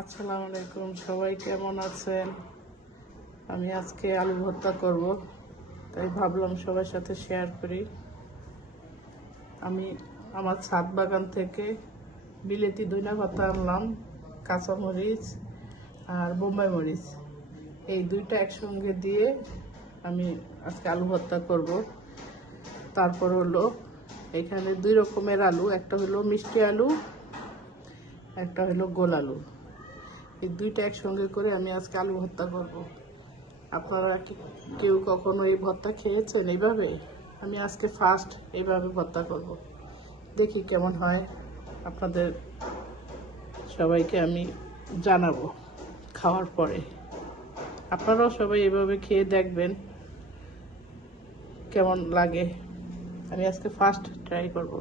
আসসালামু আলাইকুম, সবাই কেমন আছেন? আমি আজকে আলু ভর্তা করব, তাই ভাবলাম সবার সাথে শেয়ার করি। আমি আমার ছাদ বাগান থেকে বিলেতি ধনিয়া পাতা আনলাম, কাঁচামরিচ আর বোম্বাই মরিচ, এই দুইটা একসঙ্গে দিয়ে আমি আজকে আলু ভর্তা করব। তারপর হলো এখানে দুই রকমের আলু, একটা হলো মিষ্টি আলু, একটা হলো গোল আলু। এই দুইটা একসঙ্গে করে আমি আজকে আলু ভর্তা করব। আপনারা কি কেউ কখনো এই ভর্তা খেয়েছেন এইভাবে? আমি আজকে ফার্স্ট এইভাবে ভর্তা করব, দেখি কেমন হয়। আপনাদের সবাইকে আমি জানাবো খাওয়ার পরে। আপনারাও সবাই এভাবে খেয়ে দেখবেন কেমন লাগে। আমি আজকে ফার্স্ট ট্রাই করব।